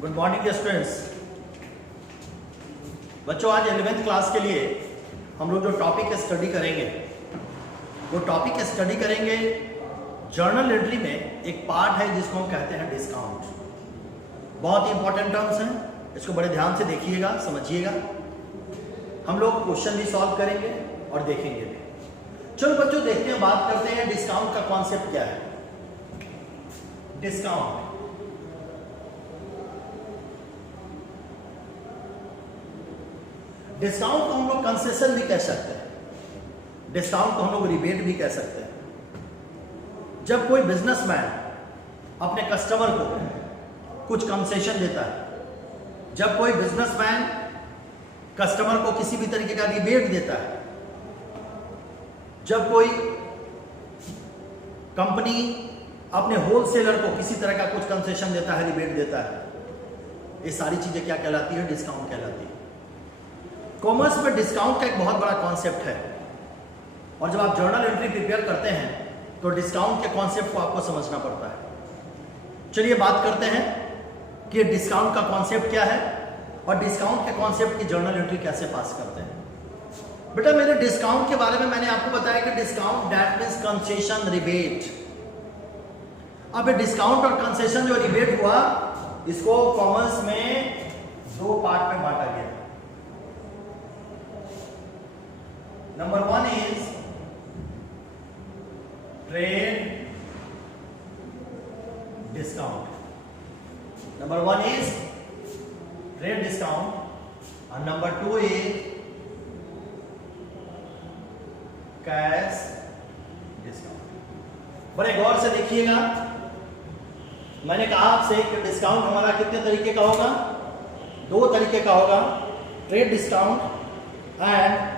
Good morning students. बच्चों, आज 11th class के लिए हम लोग जो टॉपिक स्टडी करेंगे वो टॉपिक स्टडी करेंगे जर्नल एंट्री में एक पार्ट है जिसको हम कहते हैं डिस्काउंट। बहुत ही इंपॉर्टेंट टर्म्स हैं, इसको बड़े ध्यान से देखिएगा, समझिएगा। हम लोग क्वेश्चन भी सॉल्व करेंगे और देखेंगे भी। चलो बच्चों देखते हैं, बात करते हैं डिस्काउंट का कॉन्सेप्ट क्या है। डिस्काउंट को हम लोग कंसेशन भी कह सकते हैं, डिस्काउंट को हम लोग रिबेट भी कह सकते हैं। जब कोई बिजनेसमैन अपने कस्टमर को कुछ कंसेशन देता है, जब कोई बिजनेसमैन कस्टमर को किसी भी तरीके का रिबेट देता है, जब कोई कंपनी अपने होलसेलर को किसी तरह का कुछ कंसेशन देता है, रिबेट देता है, ये सारी चीजें क्या कहलाती है? डिस्काउंट कहलाती है। कॉमर्स में डिस्काउंट का एक बहुत बड़ा कॉन्सेप्ट है और जब आप जर्नल एंट्री प्रिपेयर करते हैं तो डिस्काउंट के कॉन्सेप्ट को आपको समझना पड़ता है। चलिए बात करते हैं कि डिस्काउंट का कॉन्सेप्ट क्या है और डिस्काउंट के कॉन्सेप्ट की जर्नल एंट्री कैसे पास करते हैं। बेटा, मेरे डिस्काउंट के बारे में मैंने आपको बताया कि discount that means concession, rebate. अब डिस्काउंट और कंसेशन जो रिबेट हुआ, इसको कॉमर्स में दो पार्ट में बांटा गया। Number 1 is trade discount. Number 1 is trade discount and number 2 is cash discount. बड़े गौर से देखिएगा, मैंने कहा आपसे कि डिस्काउंट हमारा कितने तरीके का होगा? दो तरीके का होगा, trade discount and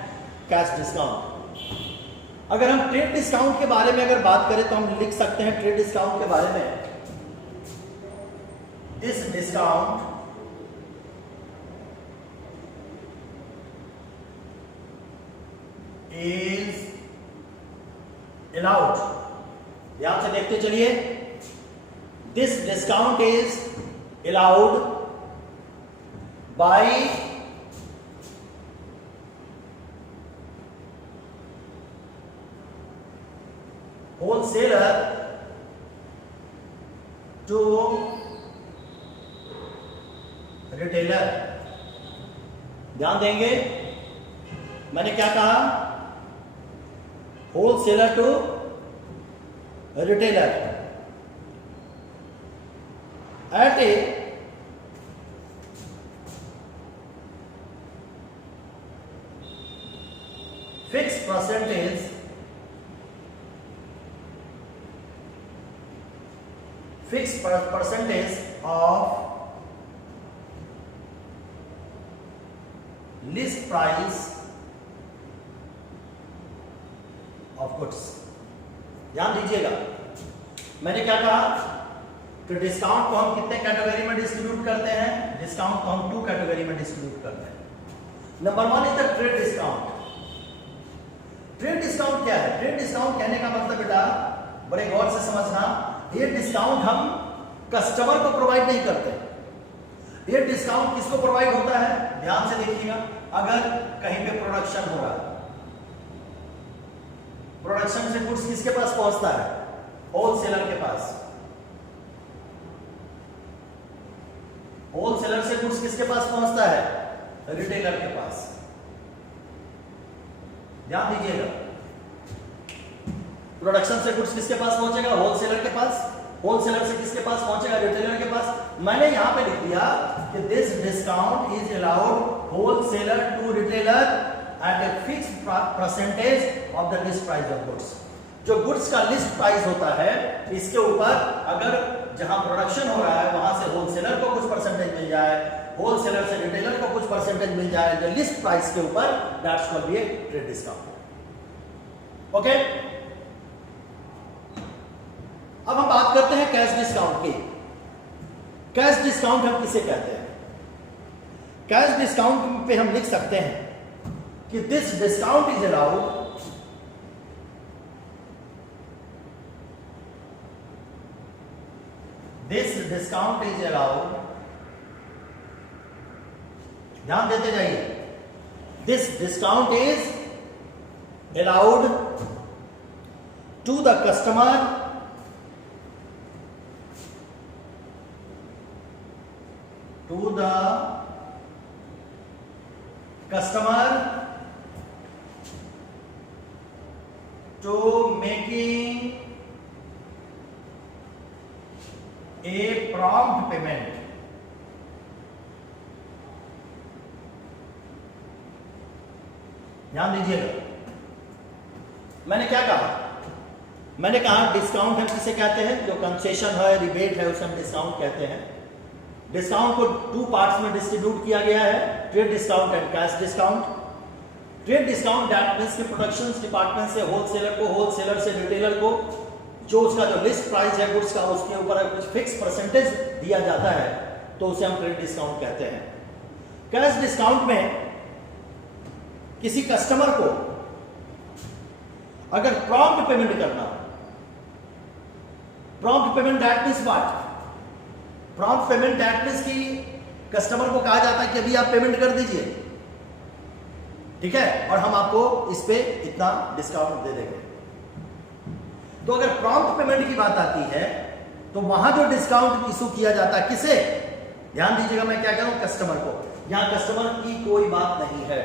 cash discount. अगर हम ट्रेड डिस्काउंट के बारे में अगर बात करें तो हम लिख सकते हैं ट्रेड डिस्काउंट के बारे में, दिस डिस्काउंट इज अलाउड। ध्यान से देखते चलिए, this discount is allowed by wholesaler to retailer। ध्यान देंगे, मैंने क्या कहा? Wholesaler to retailer at a fix percentage, fixed percentage of list price of goods। ध्यान दीजिएगा, मैंने क्या कहा कि डिस्काउंट को हम कितने कैटेगरी में डिस्ट्रीब्यूट करते हैं? डिस्काउंट को हम 2 कैटेगरी में डिस्ट्रीब्यूट करते हैं। Number 1 is the trade discount. Trade discount क्या है? ट्रेड डिस्काउंट कहने का मतलब बेटा, बड़े गौर से समझना, ये डिस्काउंट हम कस्टमर को प्रोवाइड नहीं करते। ये डिस्काउंट किसको प्रोवाइड होता है? ध्यान से देखिएगा, अगर कहीं पे प्रोडक्शन हो रहा है, प्रोडक्शन से गुड्स किसके पास पहुंचता है? होलसेलर के पास। होलसेलर से गुड्स किसके पास पहुंचता है? रिटेलर के पास। ध्यान दीजिएगा, प्रोडक्शन से गुड्स किसके पास पहुंचेगा? होलसेलर के पास। होलसेलर से किसके पास पहुंचेगा? रिटेलर के पास। मैंने यहां पे लिख दिया कि this discount is allowed wholesaler to retailer at a fixed percentage of the list price of goods. जो गुड्स का लिस्ट प्राइस होता है, इसके ऊपर अगर जहां प्रोडक्शन हो रहा है वहां से होलसेलर को कुछ परसेंटेज मिल जाए, होलसेलर से रिटेलर को कुछ परसेंटेज मिल जाए, द लिस्ट प्राइस के ऊपर, that's called be a trade discount. Okay, अब हम बात करते हैं कैश डिस्काउंट की। कैश डिस्काउंट हम किसे कहते हैं? कैश डिस्काउंट पे हम लिख सकते हैं कि this discount is allowed This discount is allowed ध्यान देते जाइए। This discount is allowed to the customer to making a prompt payment. ध्यान दीजिएगा, मैंने क्या कहा? मैंने कहा डिस्काउंट हम किसे कहते हैं? जो कंसेशन है, रिबेट है, उसे हम डिस्काउंट कहते हैं। डिस्काउंट को 2 पार्ट्स में डिस्ट्रीब्यूट किया गया है, trade discount and cash discount. Trade discount that means के प्रोडक्शन डिपार्टमेंट से होलसेलर को, होलसेलर से रिटेलर को जो उसका जो लिस्ट प्राइस है गुड्स का, उसके ऊपर अगर कुछ फिक्स परसेंटेज दिया जाता है तो उसे हम ट्रेड डिस्काउंट कहते हैं। कैश डिस्काउंट में किसी कस्टमर को अगर प्रॉम्प्ट पेमेंट करना, prompt payment that means what? Prompt payment that means कि कस्टमर को कहा जाता है कि अभी आप पेमेंट कर दीजिए, ठीक है, और हम आपको इस पे इतना डिस्काउंट दे देंगे। तो अगर प्रॉम्प्ट पेमेंट की बात आती है तो वहां जो डिस्काउंट इशू किया जाता है किसे? ध्यान दीजिएगा, मैं क्या कह रहा हूं? कस्टमर को। यहां कस्टमर की कोई बात नहीं है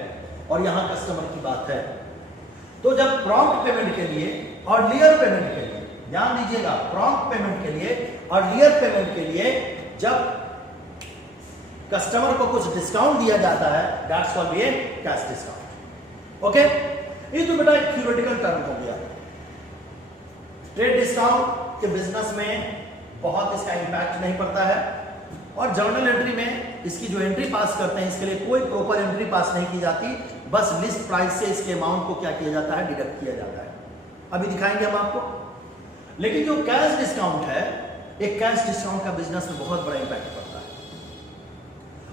और यहां कस्टमर की बात है। तो जब प्रॉम्प्ट पेमेंट के लिए और लियर पेमेंट के लिए, ध्यान दीजिएगा, प्रॉम्प्ट पेमेंट के लिए और लियर पेमेंट के लिए जब कस्टमर को कुछ डिस्काउंट दिया जाता है, that's called a cash discount. Okay, ये तो बेटा एक थ्योरेटिकल टर्म हो गया। ट्रेड डिस्काउंट के बिजनेस में बहुत इसका इंपैक्ट नहीं पड़ता है और जर्नल एंट्री में इसकी जो एंट्री पास करते हैं इसके लिए कोई प्रॉपर एंट्री पास नहीं की जाती, बस लिस्ट प्राइस से इसके अमाउंट को क्या किया जाता है? डिडक्ट किया जाता है। अभी दिखाएंगे हम आपको। लेकिन जो कैश डिस्काउंट है, एक कैश डिस्काउंट का बिजनेस में बहुत बड़ा इंपैक्ट पड़ता है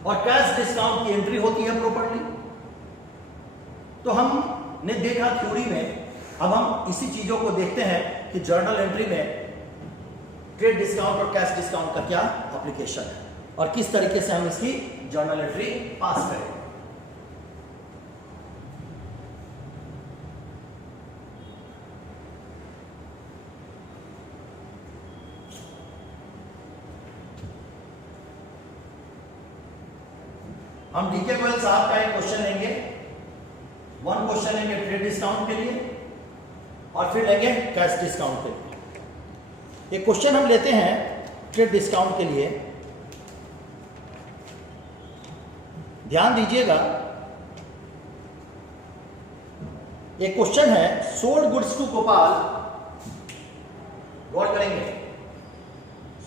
और कैश डिस्काउंट की एंट्री होती है प्रॉपर्ली। तो हमने देखा थ्योरी में, अब हम इसी चीजों को देखते हैं कि जर्नल एंट्री में ट्रेड डिस्काउंट और कैश डिस्काउंट का क्या एप्लीकेशन है और किस तरीके से हम इसकी जर्नल एंट्री पास करें। हम डीके गोयल साहब का एक क्वेश्चन लेंगे, 1 क्वेश्चन लेंगे ट्रेड डिस्काउंट के लिए और फिर लेंगे कैश डिस्काउंट के लिए। एक क्वेश्चन हम लेते हैं ट्रेड डिस्काउंट के लिए, ध्यान दीजिएगा। एक क्वेश्चन है, सोल्ड गुड्स टू गोपाल, गौर करेंगे,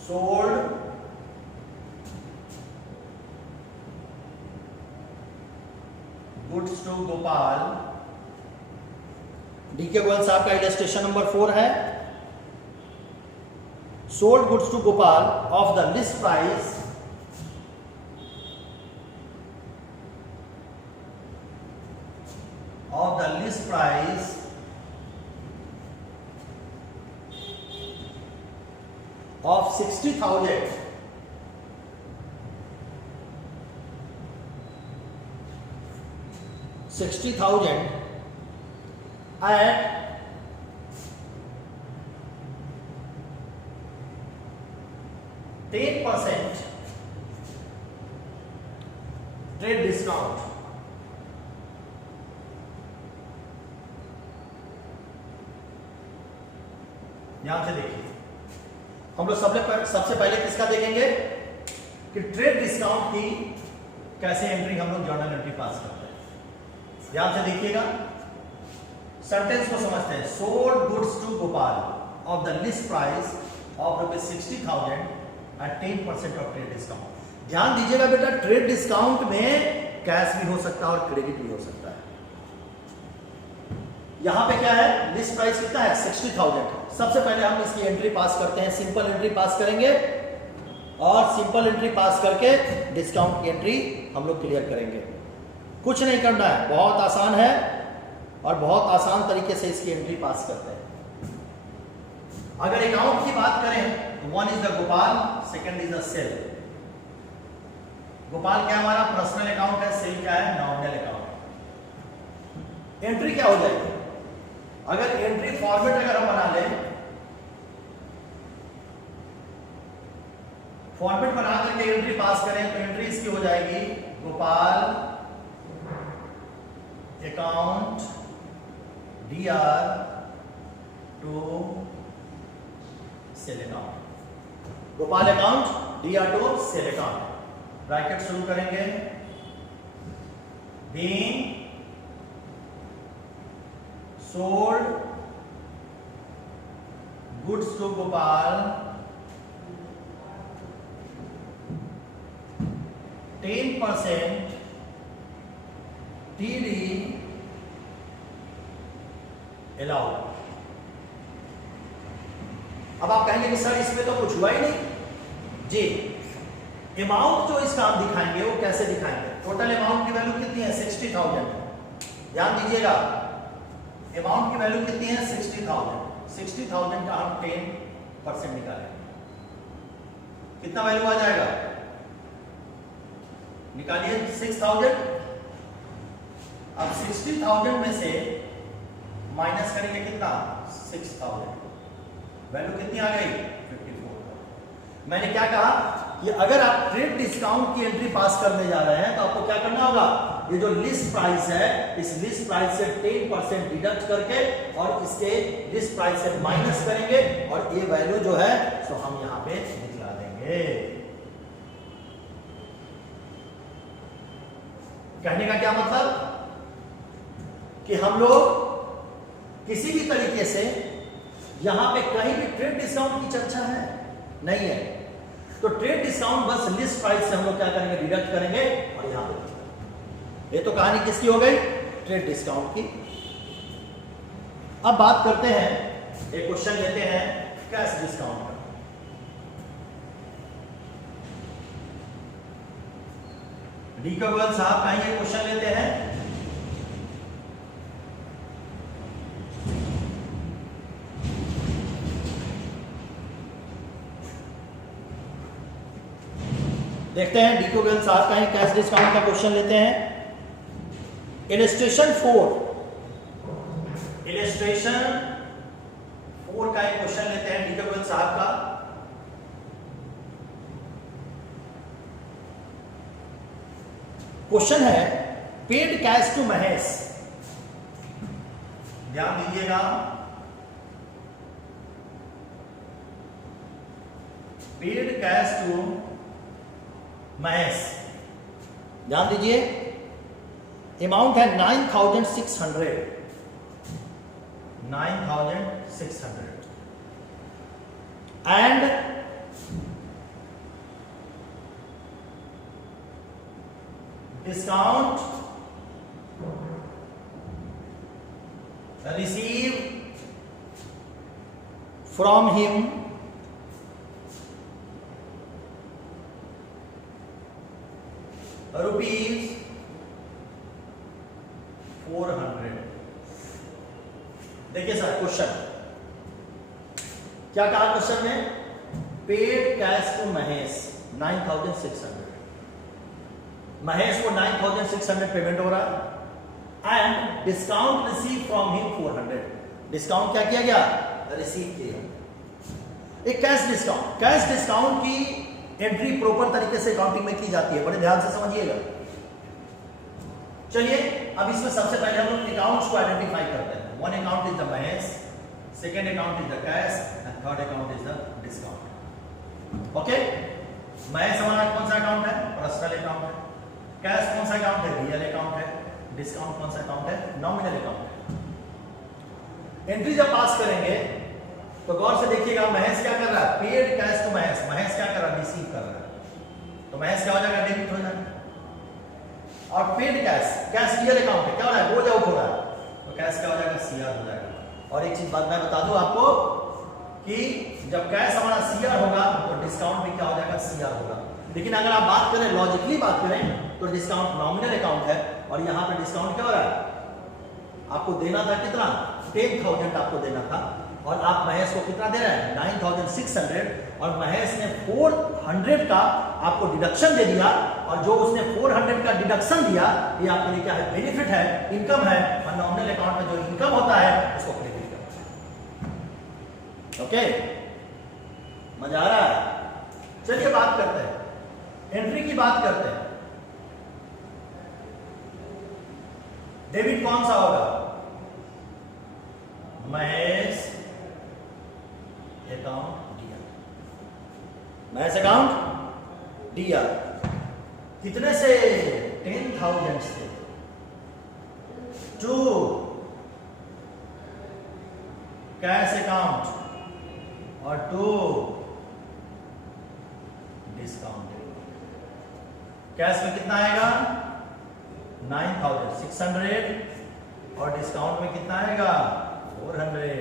sold goods to Gopal. D K Goyal साहब का इलस्ट्रेशन नंबर 4 है। Sold goods to Gopal of the list price of 60,000 at 10% trade discount। ध्यान से देखिए, हम लोग सबसे पहले किसका देखेंगे कि ट्रेड डिस्काउंट की कैसे एंट्री हम लोग जर्नल एंट्री पास करते हैं। ध्यान से देखिएगा, सेंटेंस को समझते हैं। Sold goods to Gopal of the list price of ₹60,000 at 10% of trade discount. ध्यान दीजिएगा बेटा, ट्रेड डिस्काउंट में कैश भी हो सकता है और क्रेडिट भी हो सकता है। यहां पे क्या है, लिस्ट प्राइस कितना है? 60,000। सबसे पहले हम इसकी एंट्री पास करते हैं, सिंपल एंट्री पास करेंगे और सिंपल एंट्री पास करके डिस्काउंट की एंट्री हम लोग क्लियर करेंगे। कुछ नहीं करना है, बहुत आसान है और बहुत आसान तरीके से इसकी एंट्री पास करते हैं। अगर अकाउंट की बात करें, 1 is the Gopal, 2nd is the sale. Gopal क्या हमारा पर्सनल अकाउंट है, सेल क्या है, नॉमिनल अकाउंट। एंट्री क्या हो जाएगी, अगर एंट्री फॉर्मेट अगर हम बना लें, फॉर्मेट बना करके एंट्री पास करें तो एंट्री इसकी हो जाएगी Gopal account DR to sale account, Gopal account DR to sale account, bracket शुरू करेंगे, being sold goods to Gopal 10% TD allowed. अब आप कहेंगे कि सर इसमें तो कुछ हुआ ही नहीं जी। अमाउंट जो इसका हम दिखाएंगे वो कैसे दिखाएंगे, टोटल अमाउंट की वैल्यू कितनी है 60,000, ध्यान दीजिएगा अमाउंट की वैल्यू कितनी है 60,000, 60,000 का हम 10% निकालेंगे, कितना वैल्यू आ जाएगा, निकालिए 6,000। अब 60,000 में से माइनस करेंगे कितना 6,000, वैल्यू कितनी आ गई 54। मैंने क्या कहा कि अगर आप ट्रेड डिस्काउंट की एंट्री पास करने जा रहे हैं तो आपको क्या करना होगा, ये जो लिस्ट प्राइस है इस लिस्ट प्राइस से 10% डिडक्ट करके और इसके लिस्ट प्राइस से माइनस करेंगे और ये वैल्यू जो है तो हम यहां पे निकला देंगे। कहने का क्या मतलब कि हम लोग किसी भी तरीके से यहां पे कहीं भी ट्रेड डिस्काउंट की चर्चा है नहीं है, तो ट्रेड डिस्काउंट बस लिस्ट प्राइस से हम लोग क्या करेंगे डिडक्ट करेंगे और यहां पे ये तो कहानी किसकी हो गई, ट्रेड डिस्काउंट की। अब बात करते हैं, एक क्वेश्चन लेते हैं कैश डिस्काउंट का। डी कबल साहब का ये क्वेश्चन लेते हैं, देखते हैं डी कबल साहब का कैश डिस्काउंट का क्वेश्चन लेते हैं। इलस्ट्रेशन 4 का एक क्वेश्चन लेते हैं डी कबल साहब का। क्वेश्चन है पेड कैश टू महेश, ध्यान दीजिएगा, पेड कैश टू महेश, ध्यान दीजिए, अमाउंट है 9,600 and discount receive from him ₹400। देखिए सर क्वेश्चन क्या कहा, क्वेश्चन में paid cash to Mahesh 9,600, Mahesh को 9,600 पेमेंट हो रहा है and discount receive from him 400, discount क्या किया गया, रिसीव किया। एक कैश डिस्काउंट की एंट्री प्रॉपर तरीके से अकाउंटिंग में की जाती है, बड़े ध्यान से समझिएगा। चलिए अब इसमें सबसे पहले हम लोग अकाउंट्स को आइडेंटिफाई करते हैं। One account is the Mahesh, second account is the cash and third account is the discount. Okay, Mahesh हमारा कौन सा अकाउंट है, पर्सनल अकाउंट है, कैश कौन सा अकाउंट है, रियल अकाउंट है, डिस्काउंट कौन सा अकाउंट है, नॉमिनल अकाउंट है। एंट्री जब पास करेंगे तो गौर से देखिएगा, महेश क्या कर रहा है, paid cash to Mahesh, Mahesh क्या कर रहा है, रिसीव कर रहा है, तो महेश क्या हो जाएगा, डेबिट हो जाएगा। और पेड कैश रियल अकाउंट है, क्या हो रहा है, बोझ आउट हो रहा है, तो कैश क्या हो जाएगा, CR हो जाएगा। और एक चीज बात मैं बता दूं आपको कि जब कैश हमारा CR होगा तो डिस्काउंट भी क्या हो जाएगा, CR होगा। लेकिन अगर आप बात करें, लॉजिकली बात करें तो डिस्काउंट नॉमिनल अकाउंट है और यहां पे डिस्काउंट क्या हो रहा है, आपको देना था कितना, 10,000 आपको देना था और आप महेश को कितना दे रहे हैं, 9,600, और महेश ने 400 का आपको डिडक्शन दे दिया, और जो उसने 400 का डिडक्शन दिया ये आपके लिए क्या है, बेनिफिट है, इनकम है, और नॉमिनल अकाउंट में जो इनकम होता है उसको क्रेडिट करते हैं। ओके, मजा आ रहा है? चलिए बात करते हैं, एंट्री की बात करते हैं। डेबिट कौन सा होगा? Mahesh account DR, Mahesh account DR. कितने से? 10,000 से। 2 कैश अकाउंट और 2 डिस्काउंट। कैश में कितना आएगा? 9,600 और डिस्काउंट में कितना आएगा? 400।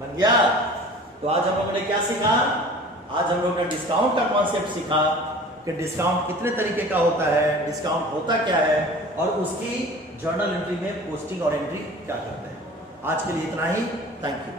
बन गया? तो आज हम लोगों ने क्या सीखा? आज हम लोग ने डिस्काउंट का कॉन्सेप्ट सीखा कि डिस्काउंट कितने तरीके का होता है, डिस्काउंट होता क्या है, और उसकी जर्नल एंट्री में पोस्टिंग और एंट्री क्या करते हैं। आज के लिए इतना ही। Thank you.